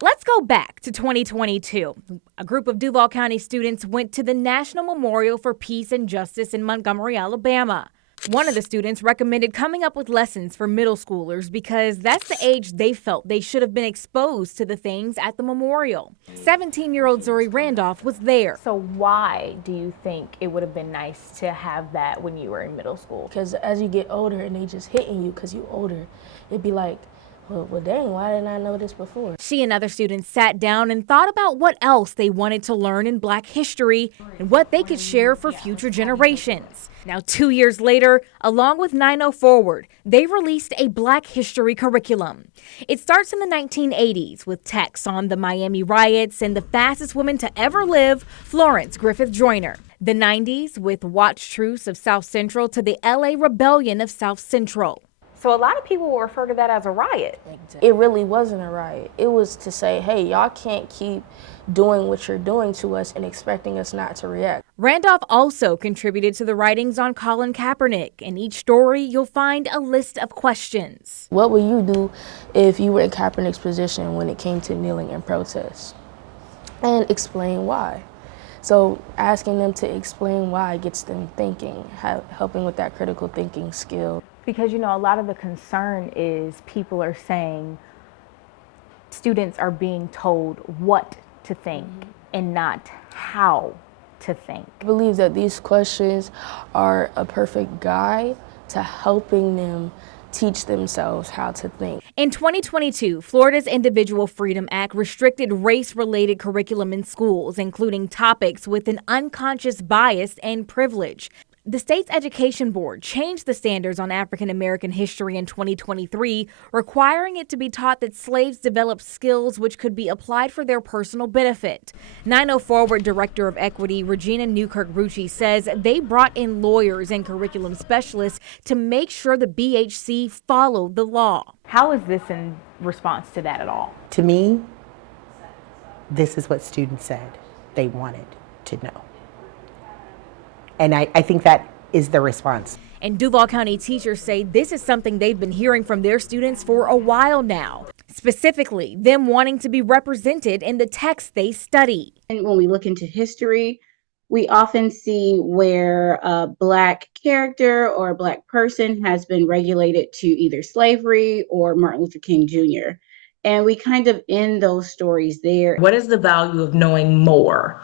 Let's go back to 2022. A group of Duval County students went to the National Memorial for Peace and Justice in Montgomery, Alabama. One of the students recommended coming up with lessons for middle schoolers because that's the age they felt they should have been exposed to the things at the memorial. 17-year-old Zuri Randolph was there. So why do you think it would have been nice to have that when you were in middle school? Because as you get older and they just hitting you because you're older, it'd be like, well, dang, why didn't I know this before? She and other students sat down and thought about what else they wanted to learn in Black history and what they could share for future generations. Now, 2 years later, along with 90 Forward, they released a Black history curriculum. It starts in the 1980s with texts on the Miami riots and the fastest woman to ever live, Florence Griffith Joyner. The 90s with Watch Truce of South Central to the LA Rebellion of South Central. So a lot of people will refer to that as a riot. It really wasn't a riot. It was to say, hey, y'all can't keep doing what you're doing to us and expecting us not to react. Randolph also contributed to the writings on Colin Kaepernick. In each story, you'll find a list of questions. What would you do if you were in Kaepernick's position when it came to kneeling in protest? And explain why. So asking them to explain why gets them thinking, helping with that critical thinking skill. Because, you know, a lot of the concern is people are saying students are being told what to think and not how to think. I believe that these questions are a perfect guide to helping them teach themselves how to think. In 2022, Florida's Individual Freedom Act restricted race-related curriculum in schools, including topics with an unconscious bias and privilege. The state's education board changed the standards on African American history in 2023, requiring it to be taught that slaves developed skills which could be applied for their personal benefit. 90 Forward Director of Equity Regina Newkirk-Rucci says they brought in lawyers and curriculum specialists to make sure the BHC followed the law. How is this in response to that at all? To me, this is what students said they wanted to know. And I think that is the response. And Duval County teachers say this is something they've been hearing from their students for a while now. Specifically, them wanting to be represented in the texts they study. And when we look into history, we often see where a Black character or a Black person has been regulated to either slavery or Martin Luther King Jr. And we kind of end those stories there. What is the value of knowing more?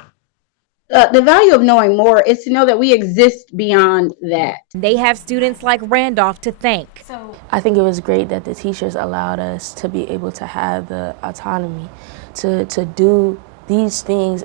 The value of knowing more is to know that we exist beyond that. They have students like Randolph to thank. I think it was great that the teachers allowed us to be able to have the autonomy to do these things